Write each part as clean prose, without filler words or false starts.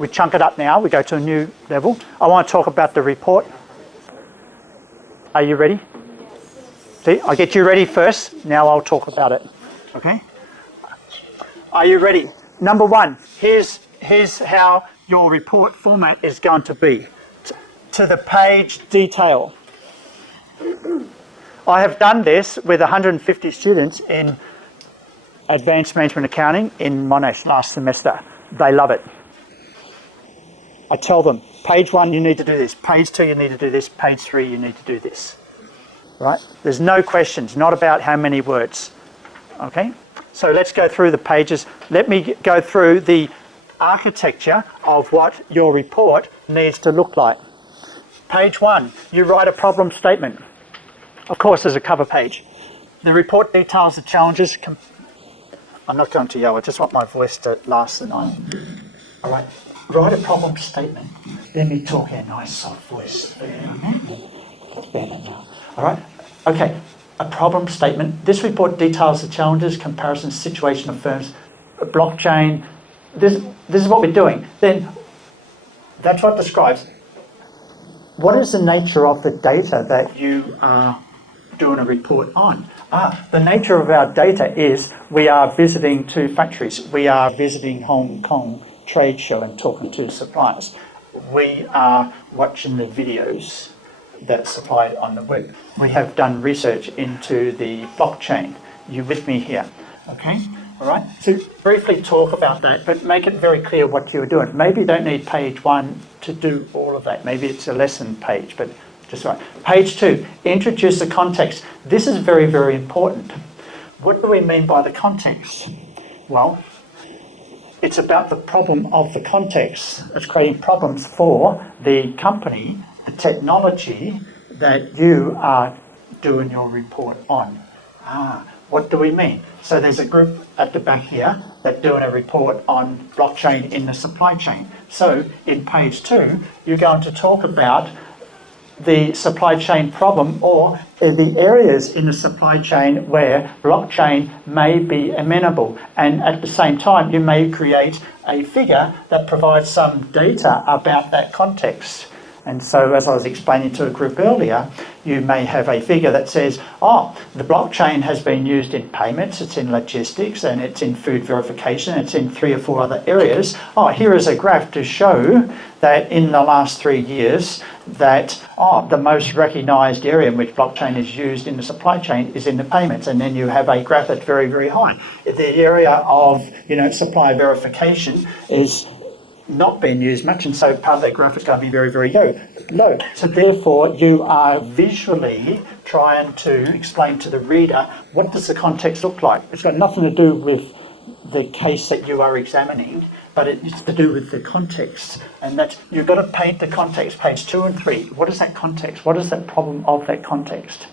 We chunk it up now. We go to a new level. I want to talk about the report. Are you ready? See, I get you ready first. Now I'll talk about it. Okay? Are you ready? Number one, here's how your report format is going to be. To the page detail. I have done this with 150 students in Advanced Management Accounting in Monash last semester. They love it. I tell them, page 1 you need to do this, page 2 you need to do this, page 3 you need to do this. Right? There's no questions, not about how many words. Okay? So let's go through the pages. Let me go through the architecture of what your report needs to look like. Page 1, you write a problem statement. Of course, there's a cover page. The report details the challenges. I'm not going to yell, I just want my voice to last the night. All right, write a problem statement. Let me talk in a nice soft voice. That's better now. All right, okay, a problem statement. This report details the challenges, comparisons, situation of firms, blockchain. This is what we're doing. Then that's what describes what is the nature of the data that you are doing a report on. The nature of our data is we are visiting 2 factories. We are visiting Hong Kong trade show and talking to suppliers. We are watching the videos that supply on the web. We have done research into the blockchain. You with me here? Okay, all right. So briefly talk about that, but make it very clear what you're doing. Maybe you don't need page 1 to do all of that. Maybe it's a lesson page, but just right. Page 2, introduce the context. This is very, very important. What do we mean by the context? Well, it's about the problem of the context. It's creating problems for the company, the technology that you are doing your report on. What do we mean? So there's a group at the back here that doing a report on blockchain in the supply chain. So in page 2, you're going to talk about the supply chain problem or the areas in the supply chain where blockchain may be amenable. And at the same time, you may create a figure that provides some data about that context. And so, as I was explaining to a group earlier, you may have a figure that says, oh, the blockchain has been used in payments, it's in logistics, and it's in food verification, it's in 3 or 4 other areas. Oh, here is a graph to show that in the last 3 years that, the most recognised area in which blockchain is used in the supply chain is in the payments. And then you have a graph that's very, very high. The area of, supply verification is not being used much, and so part of that graph is going to be very, very low. So therefore, you are visually trying to explain to the reader what does the context look like. It's got nothing to do with the case that you are examining, but it's to do with the context, and that you've got to paint the context. Page 2 and 3. What is that context? What is that problem of that context?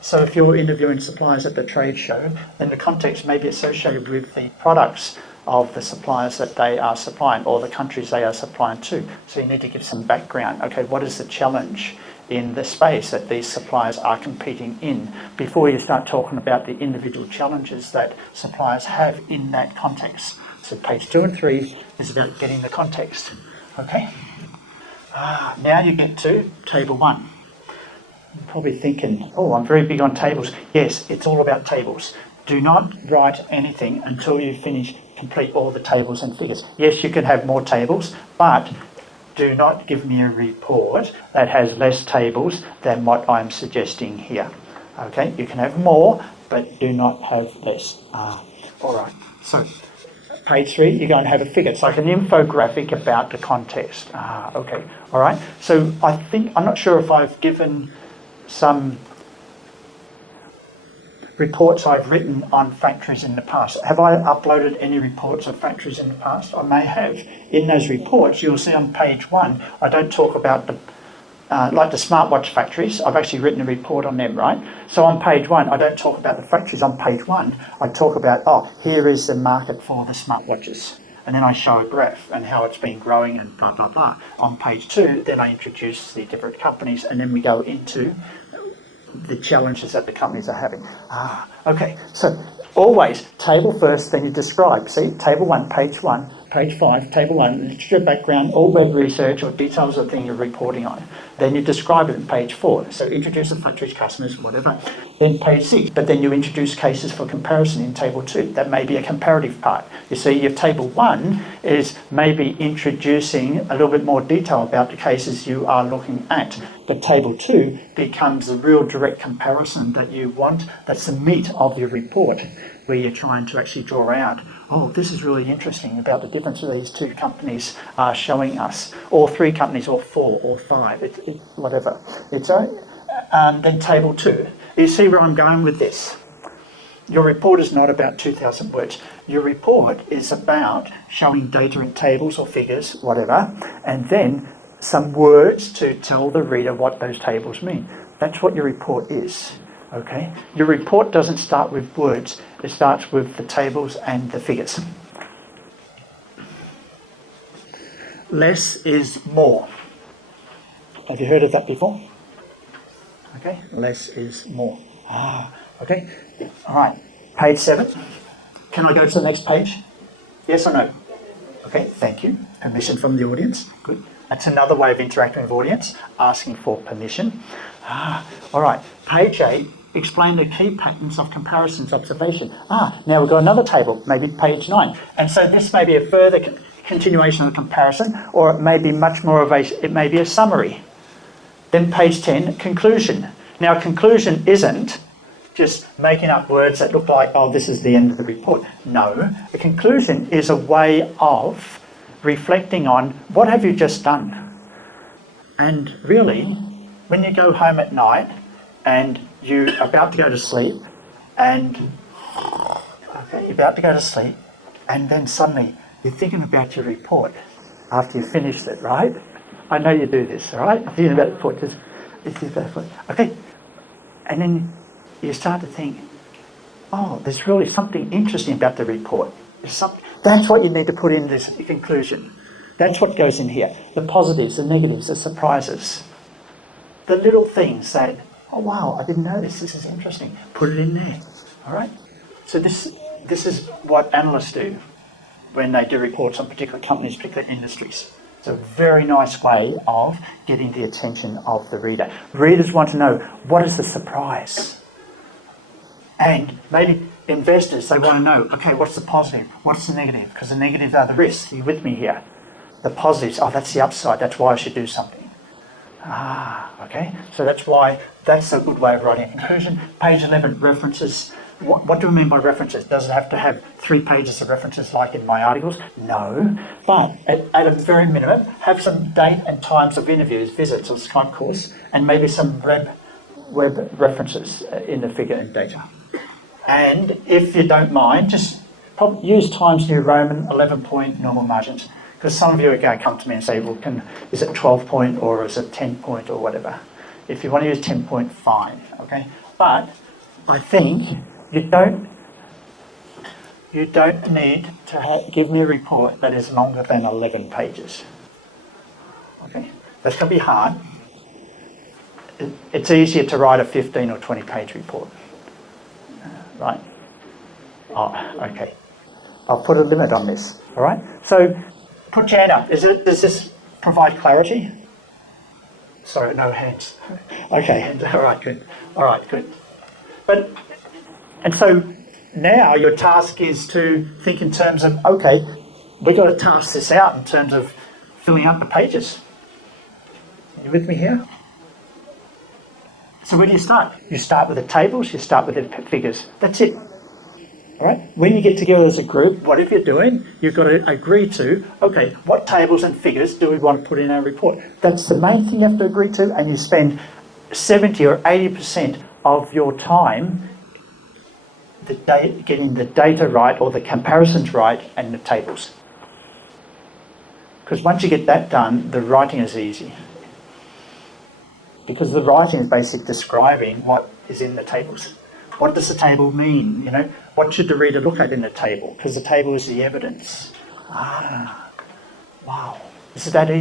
So if you're interviewing suppliers at the trade show, then the context may be associated with the products of the suppliers that they are supplying or the countries they are supplying to. So you need to give some background. Okay, what is the challenge in the space that these suppliers are competing in before you start talking about the individual challenges that suppliers have in that context. So page 2 and 3 is about getting the context. Okay? Now you get to table 1. You're probably thinking, oh, I'm very big on tables. Yes, it's all about tables. Do not write anything until you complete all the tables and figures. Yes, you can have more tables, but do not give me a report that has less tables than what I'm suggesting here. Okay, you can have more, but do not have less. All right, so page 3, you're going to have a figure. It's like an infographic about the context. Okay, all right. So I'm not sure if I've given some reports I've written on factories in the past. Have I uploaded any reports of factories in the past? I may have. In those reports, you'll see on page 1, I don't talk about like the smartwatch factories. I've actually written a report on them, right? So on page 1, I don't talk about the factories. On page 1, I talk about, here is the market for the smartwatches. And then I show a graph and how it's been growing and blah, blah, blah. On page 2, then I introduce the different companies, and then we go into the challenges that the companies are having. Okay, so always table first, then you describe. See, table 1, page 1, page 5, table 1, literature background, all web research or details of the thing you're reporting on. Then you describe it in page 4. So introduce the factory to customers, whatever. Then page 6, but then you introduce cases for comparison in table 2. That may be a comparative part. You see, your table 1 is maybe introducing a little bit more detail about the cases you are looking at. But table 2 becomes a real direct comparison that you want. That's the meat of your report, where you're trying to actually draw out, oh, this is really interesting about the difference that these 2 companies are showing us, or 3 companies, or 4, or 5, whatever. Then table 2. You see where I'm going with this? Your report is not about 2,000 words. Your report is about showing data in tables or figures, whatever, and then some words to tell the reader what those tables mean. That's what your report is. Okay? Your report doesn't start with words. It starts with the tables and the figures. Less is more. Have you heard of that before? Okay? Less is more. Okay? All right. Page 7. Can I go to the next page? Yes or no? Okay, thank you. Permission from the audience. Good. That's another way of interacting with the audience, asking for permission. All right. Page 8. Explain the key patterns of comparisons observation. Now we've got another table, maybe page 9. And so this may be a further continuation of the comparison, or it may be much more of it may be a summary. Then page 10, conclusion. Now conclusion isn't just making up words that look like, oh, this is the end of the report. No, the conclusion is a way of reflecting on what have you just done. And really, when you go home at night and you're about to go to sleep, and then suddenly you're thinking about your report after you've finished it, right? I know you do this, all right? I'm thinking about the report. Okay. And then you start to think, oh, there's really something interesting about the report. That's what you need to put in this conclusion. That's what goes in here. The positives, the negatives, the surprises. The little things that, oh wow, I didn't know this. This is interesting. Put it in there. All right. So this is what analysts do when they do reports on particular companies, particular industries. It's a very nice way of getting the attention of the reader. Readers want to know, what is the surprise? And maybe investors, they want to know, okay, what's the positive? What's the negative? Because the negatives are the risks. Are you with me here? The positives, oh, that's the upside. That's why I should do something. Okay. So that's why that's a good way of writing a conclusion. Page 11, references. What do we mean by references? Does it have to have 3 pages of references like in my articles? No. But at a very minimum, have some date and times of interviews, visits, or Skype calls, and maybe some web references in the figure and data. And if you don't mind, just use Times New Roman 11-point normal margins. Because some of you are going to come to me and say, well, is it 12-point or is it 10-point or whatever? If you want to use 10-point, fine, okay? But I think you don't need to give me a report that is longer than 11 pages. Okay? That's going to be hard. It's easier to write a 15 or 20-page report. Right? Oh, okay. I'll put a limit on this, all right? So put your hand up. Does this provide clarity? Sorry, no hands. Okay, all right, good. All right, good. And so now your task is to think in terms of, okay, we've got to task this out in terms of filling up the pages. Are you with me here? So where do you start? You start with the tables, you start with the figures. That's it. All right? When you get together as a group, whatever you're doing, you've got to agree to, okay, what tables and figures do we want to put in our report? That's the main thing you have to agree to, and you spend 70 or 80% of your time getting the data right or the comparisons right and the tables. Because once you get that done, the writing is easy. Because the writing is basically describing what is in the tables. What does the table mean? You know, what should the reader look at in the table? Because the table is the evidence. Wow. Is it that easy?